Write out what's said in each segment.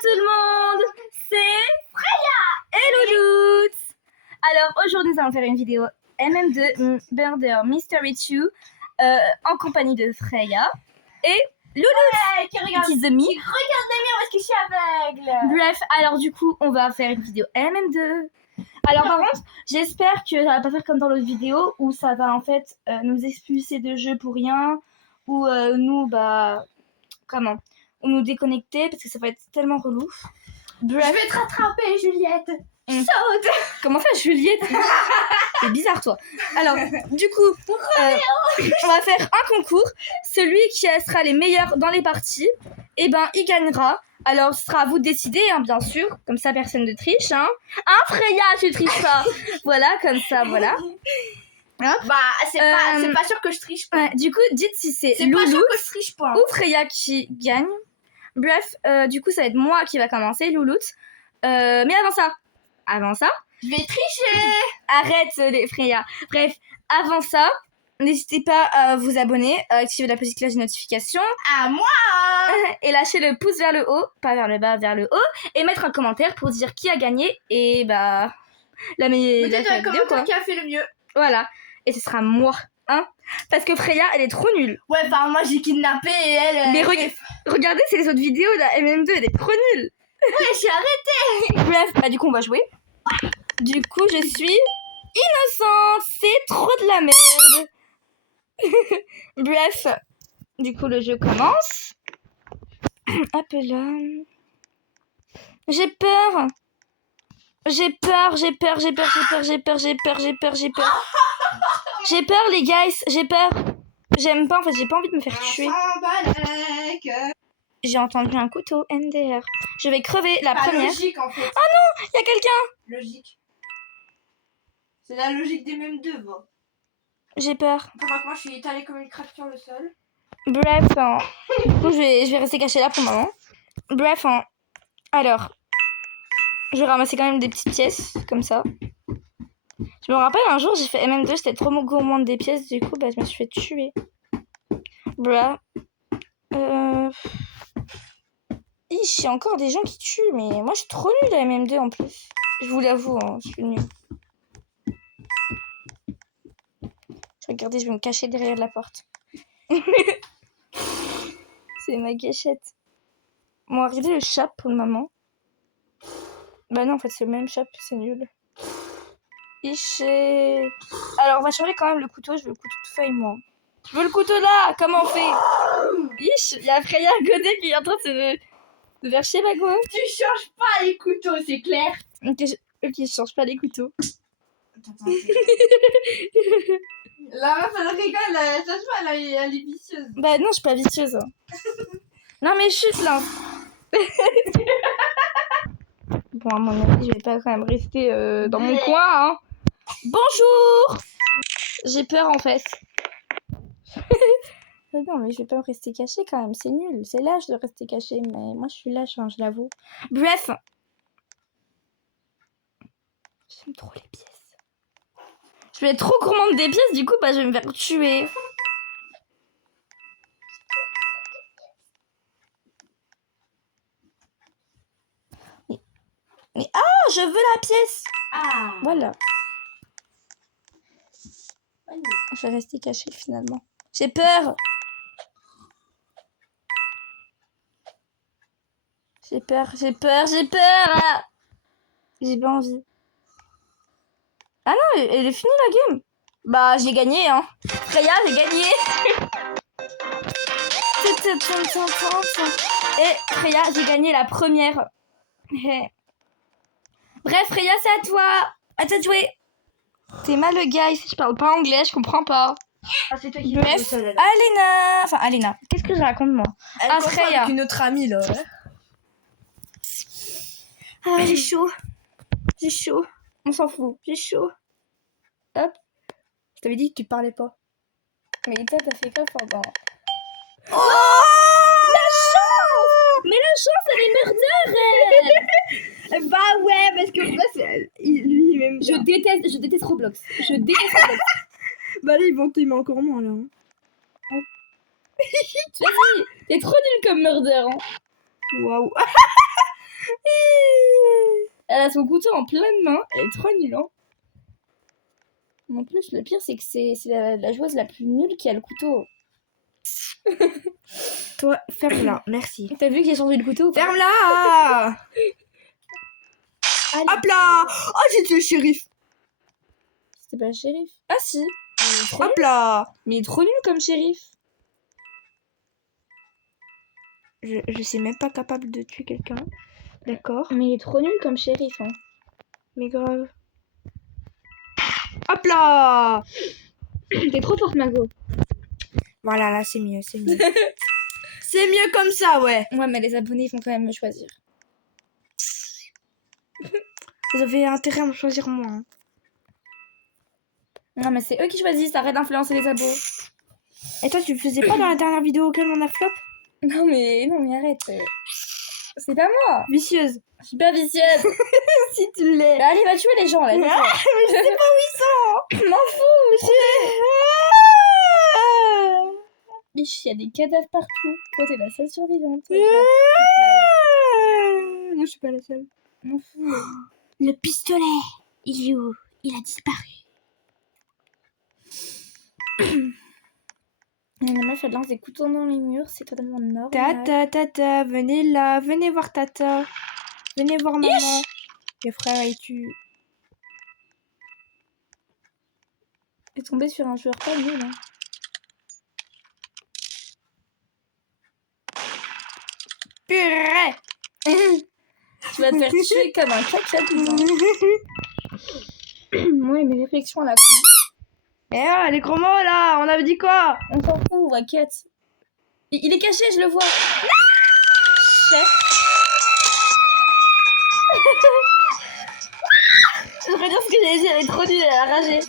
tout le monde, c'est Freya et Louloute. Alors aujourd'hui nous allons faire une vidéo MM2 Murder Mystery 2 en compagnie de Freya et Louloute qui regarde the me. Regarde Damien parce que je suis aveugle. Bref, alors du coup on va faire une vidéo MM2. Alors par contre, j'espère que ça va pas faire comme dans l'autre vidéo où ça va en fait nous expulser de jeu pour rien ou nous ou nous déconnecter parce que ça va être tellement relou. Bref. Je vais te rattraper, Juliette. Saute. Comment ça, Juliette? C'est bizarre, toi. Alors, du coup, on va faire un concours. Celui qui sera les meilleurs dans les parties, et ben, il gagnera. Alors, ce sera à vous de décider, hein, bien sûr. Comme ça, personne ne triche, hein. Hein, Freya, tu triches pas. Voilà, comme ça, voilà. Bah, c'est pas sûr que je triche pas. Ouais, du coup, dites si c'est C'est pas sûr Louloute que je triche pas. ou Freya qui gagne. Bref, du coup, ça va être moi qui va commencer, Louloute. Mais avant ça, Je vais tricher. arrête les Freya. Bref, avant ça, n'hésitez pas à vous abonner, à activer la petite cloche de notification À moi. et lâcher le pouce vers le haut, pas vers le bas, vers le haut, et mettre un commentaire pour dire qui a gagné et bah la meilleure Mettez dans les vidéo, quoi. commentaires qui a fait le mieux. Voilà, et ce sera moi, hein, parce que Freya, elle est trop nulle. Ouais, enfin moi j'ai kidnappé et elle. Mais regardez, c'est les autres vidéos de la MM2, elle est trop nulle. Ouais, j'ai arrêté. Bref, bah du coup on va jouer. Du coup je suis innocente, c'est trop de la merde. Bref, du coup le jeu commence. Hop là. J'ai peur. J'ai peur les guys, j'ai peur. J'aime pas en fait, j'ai pas envie de me faire tuer. J'ai entendu un couteau MDR. Je vais crever la première. Logique en fait. Oh non, il y a quelqu'un. Logique. C'est la logique des mêmes deux, bon. J'ai peur. Pendant que moi je suis étalée comme une craque sur le sol. Bref, hein. Du coup, je vais rester cachée là pour le moment. Bref, hein. Alors, je vais ramasser quand même des petites pièces, comme ça. Je me rappelle un jour, j'ai fait MM2, c'était trop gourmand des pièces, du coup, bah, je me suis fait tuer. Blah. Il y a encore des gens qui tuent, mais moi, je suis trop nulle à MM2 en plus. Je vous l'avoue, hein, je suis nulle. Regardez, je vais me cacher derrière la porte. C'est ma gâchette. Bon, regardez le chat pour le moment. Bah non, en fait, c'est le même chat, c'est nul. Iché. Alors, on va changer quand même le couteau. Je veux le couteau de feuille, moi. Je veux le couteau là. Comment on fait? Ich, il y a Freya à côté qui est en train de faire chier, Mago. Tu changes pas les couteaux, c'est clair. Ok, je change pas les couteaux. Attends. La meuf, elle rigole, elle change pas, elle est vicieuse. Bah non, je suis pas vicieuse. Hein. Non, mais chute là. Bon, à mon avis, je vais pas quand même rester dans mon coin. Hein. Bonjour. J'ai peur en fait. Non, mais je vais pas rester cachée quand même. C'est nul. C'est lâche de rester cachée. Mais moi, je suis lâche, hein, je l'avoue. Bref. J'aime trop les pièces. Je vais être trop gourmande des pièces. Du coup, bah, je vais me faire tuer. Mais ah, je veux la pièce. Ah. Voilà. Je vais rester cachée finalement. J'ai peur. J'ai peur. Ah. J'ai pas envie. Ah non, elle est finie la game. Bah, j'ai gagné, hein. Freya, j'ai gagné. Et Freya, j'ai gagné la première. Bref, Freya, c'est à toi. À toi de jouer. T'es mal le gars, ici je parle pas anglais, je comprends pas. Ah, c'est toi qui Bref, Alena. Enfin, Alena. Qu'est-ce que je raconte, moi? Ah, Freya. avec une autre amie, là. Ouais. Ah, j'ai chaud. J'ai chaud. On s'en fout. J'ai chaud. Hop. Je t'avais dit que tu parlais pas. Mais toi, t'as fait quoi pendant... Oh, la chance! Mais la chance, elle est murder, Bah ouais, parce que là, c'est lui, il m'aime bien. Je déteste Roblox. Je déteste Roblox. Bah là, ils vont t'aimer encore moins, là. Hein. Vas-y, t'es trop nul comme murder. Hein. Waouh. Elle a son couteau en pleine main. Elle est trop nulle, hein. En plus, le pire, c'est que c'est la joueuse la plus nulle qui a le couteau. Toi, ferme-la, merci. T'as vu qu'il a changé de couteau ou pas? Ferme-la. Allez. Hop là. Oh, j'ai tué le shérif. C'était pas le shérif. Ah si. Hop là. Mais il est trop nul comme shérif. Je suis même pas capable de tuer quelqu'un. D'accord. Mais il est trop nul comme shérif, hein. Mais grave. Hop là. T'es trop forte, Margot. Voilà, là, c'est mieux, c'est mieux. C'est mieux comme ça, ouais. Ouais, mais les abonnés, ils vont quand même me choisir. Vous avez intérêt à me choisir moi. Hein. Non, mais c'est eux qui choisissent. Arrête d'influencer les abos. Et toi, tu le faisais pas dans la dernière vidéo auquel on a flop? Non, mais arrête. C'est pas moi. Vicieuse. Je suis pas vicieuse. Si tu l'es. Bah, allez, va tuer les gens, là. Mais je sais pas où ils sont. M'en fous, monsieur. Il y a des cadavres partout. Toi, t'es la seule survivante. Non, je suis pas la seule. M'en fous. Le pistolet, il est où? Il a disparu. La meuf, elle lance des couteaux dans les murs. C'est totalement normal. Tata, venez là, venez voir Tata. Venez voir maman. Les frères et tu. Elle est tombée sur un joueur pas nul, hein. Purée. Tu vas te faire tuer comme un caca, putain. Ouais, mes réflexions à la con. Eh oh, les gros mots là, on avait dit quoi? On s'en fout, Wacket. Il est caché, je le vois. Chef. Je regarde ce que j'allais dire, elle est trop nulle, elle a ragé.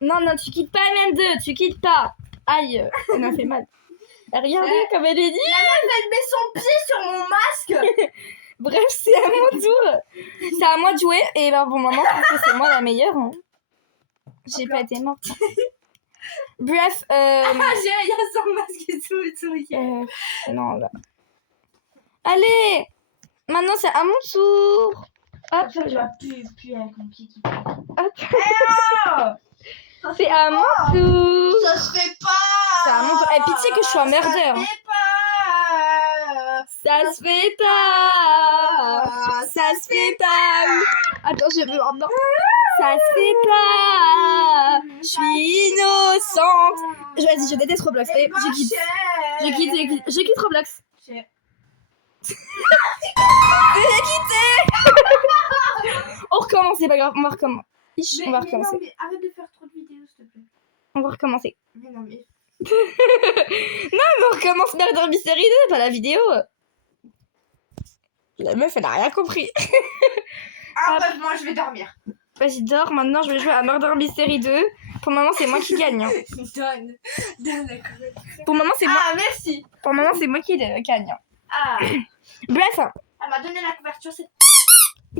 Non, tu quittes pas MM2, tu quittes pas. Aïe, elle m'a fait mal. Regardez comme elle est dit. Elle met son pied sur mon masque. Bref, c'est à mon tour. C'est à moi de jouer. Et ben, pour le moment, je pense que c'est moi la meilleure. Hein. J'ai pas été morte. Bref, Il y a son masque et tout. non, là. Allez. Maintenant, c'est à mon tour. Hop. Je vais plus avec mon pied qui Hop. C'est à mon tour. Ça se fait pas. C'est à mon tour. Eh, pitié que je sois merdeur. Ça se fait pas. Ça se fait pas. Attends, je veux maintenant. Ça se fait pas. Je suis innocente. Vas-y, je déteste Roblox. Allez, je quitte. Je quitte Roblox. J'ai quitté. On recommence, c'est pas grave. On va recommencer. On va recommencer. Mais arrête de faire trop de vidéos, s'il te plaît. On va recommencer. Mais non, mais... On recommence Murder Mystery 2, pas la vidéo. La meuf, elle a rien compris. Bref, moi, je vais dormir. Vas-y, dors. Maintenant, je vais jouer à Murder Mystery 2. Pour le moment, c'est moi qui gagne. Hein. Donne la correcte. Pour le moment, c'est moi. Ah, merci. Pour le moment, c'est moi qui gagne. Ah, Bref. elle m'a donné la couverture, c'est...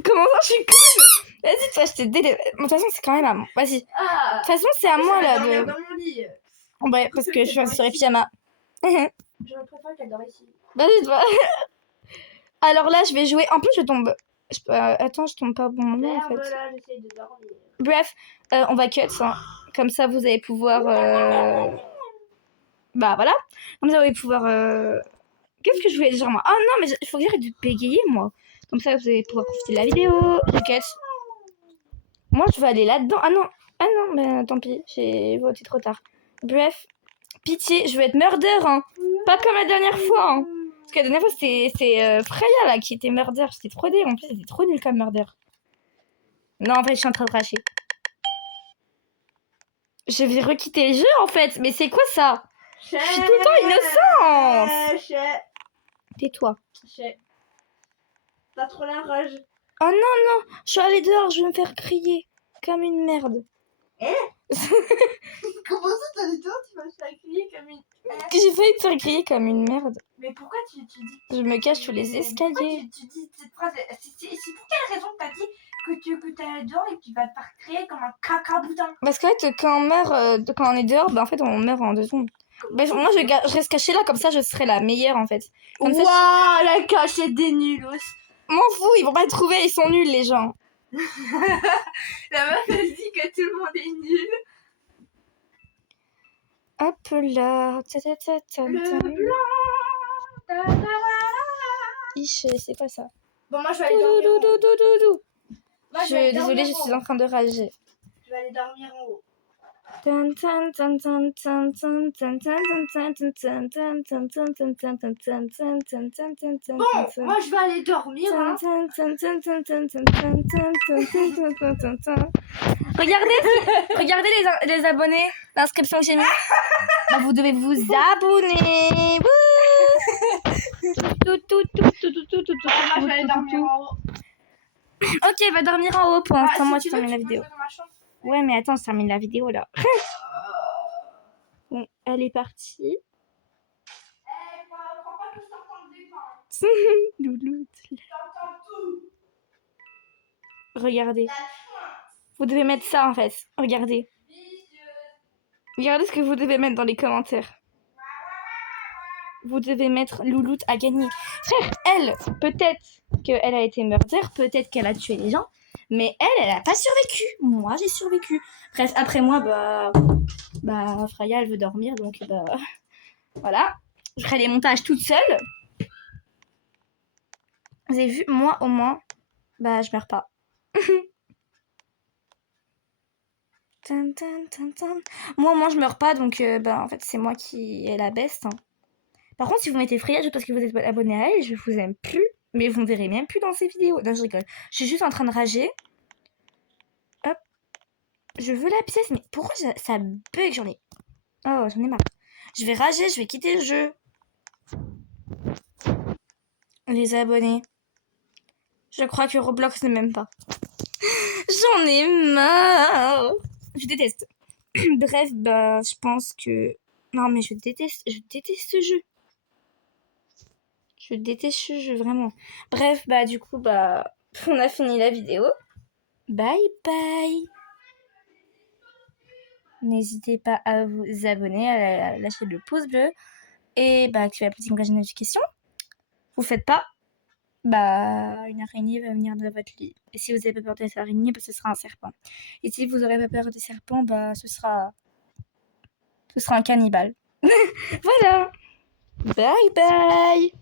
Comment ça, je suis cool. Vas-y, toi, je t'ai De toute façon, c'est quand même à moi. Vas-y. De Ah, toute façon, c'est à moi, là. dormir dans mon lit. Ouais, parce que je suis sur les pyjamas. Je préfère qu'elle dort ici. Vas-y, toi. Alors là, je vais jouer. En plus, je tombe. Attends, je tombe pas au bon moment, en fait. Merde, là, j'essaye de dormir. Bref, on va cut. Hein. Comme ça, vous allez pouvoir... Bah, voilà. Comme ça, vous allez pouvoir... Qu'est-ce que je voulais dire, moi? Ah non, mais il faut que j'arrête de bégayer, moi. Comme ça, vous allez pouvoir profiter de la vidéo. Je cut. Moi, je vais aller là-dedans. Ah non, mais tant pis. J'ai voté trop tard. Bref. Pitié, je vais être murder, hein. Pas comme la dernière fois, hein. Parce que la dernière fois, c'était Freya, là, qui était murder. J'étais trop dé. En plus, c'était trop nul comme murder. Non, en fait, je suis en train de cracher. Je vais requitter le jeu, en fait. Mais c'est quoi, ça? Je suis tout le temps innocente. Tais-toi. T'as trop la rage. Oh non, je suis allée dehors, je vais me faire crier. Comme une merde. Comment ça, t'as les dents, tu vas te faire crier comme une... J'ai failli te faire crier comme une merde. Mais pourquoi tu dis... Je me cache sous les Pourquoi escaliers. tu dis cette phrase? C'est pour quelle raison que t'as dit que t'es dehors et que tu vas te faire crier comme un caca boutin? Parce qu'en fait, quand on meurt, quand on est dehors, bah en fait, on meurt en 2 secondes. Bah, moi, je reste cachée là, comme ça, je serai la meilleure, en fait. Comme ça, Waouh, la cachette des nuls. m'en fous, ils vont pas le trouver, ils sont nuls, les gens. La meuf, elle dit que tout le monde est nul. Hop là. Le blanc. Ich, c'est quoi ça? Bon, moi, je vais aller dormir en haut. Doudou. Moi, je vais aller Désolée, dormir je en suis haut. en train de rager. Je vais aller dormir en haut. Bon, Bon, moi, je vais aller dormir. Hein. Regardez les abonnés, l'inscription que j'ai mis. Bah, vous devez vous abonner. Moi, je vais aller dormir en haut. Ok, va dormir en haut pour l'instant. Moi, si je tu veux, termine la tu peux vidéo. jouer dans ma chambre. Ouais, mais attends, je termine la vidéo là. Bon, elle est partie. Faut pas que je t'entende des pains. Louloute. J'entends tout. Regardez. La chouin. Vous devez mettre ça en fait. Regardez. Regardez ce que vous devez mettre dans les commentaires. Vous devez mettre Louloute a gagné. Frère, elle, peut-être qu'elle a été meurtrière, peut-être qu'elle a tué les gens, mais elle a pas survécu. Moi, j'ai survécu. Bref, après moi, bah, Freya, elle veut dormir, donc bah, voilà. Je ferai les montages toute seule. Vous avez vu, moi, au moins, bah, je meurs pas. Moi, au moins, je meurs pas, donc bah, en fait, c'est moi qui est la best. Hein. Par contre, si vous mettez Freya juste parce que vous êtes abonné à elle, je vous aime plus. Mais vous me verrez même plus dans ces vidéos. Non, je rigole. Je suis juste en train de rager. Hop. Je veux la pièce, mais pourquoi ça bug? J'en ai marre. Je vais rager, je vais quitter le jeu. Les abonnés. Je crois que Roblox ne m'aime pas. J'en ai marre. Je déteste. Bref, bah, je pense que... Non, mais je déteste ce jeu. Je déteste ce jeu, vraiment. Bref, bah, du coup, bah, on a fini la vidéo. Bye bye. N'hésitez pas à vous abonner, à lâcher le pouce bleu et bah, activer la petite cloche de notification. Vous faites pas, bah, une araignée va venir de votre lit. Et si vous avez pas peur de cette araignée, bah, ce sera un serpent. Et si vous aurez pas peur des serpents, bah, ce sera un cannibale. Voilà. Bye bye.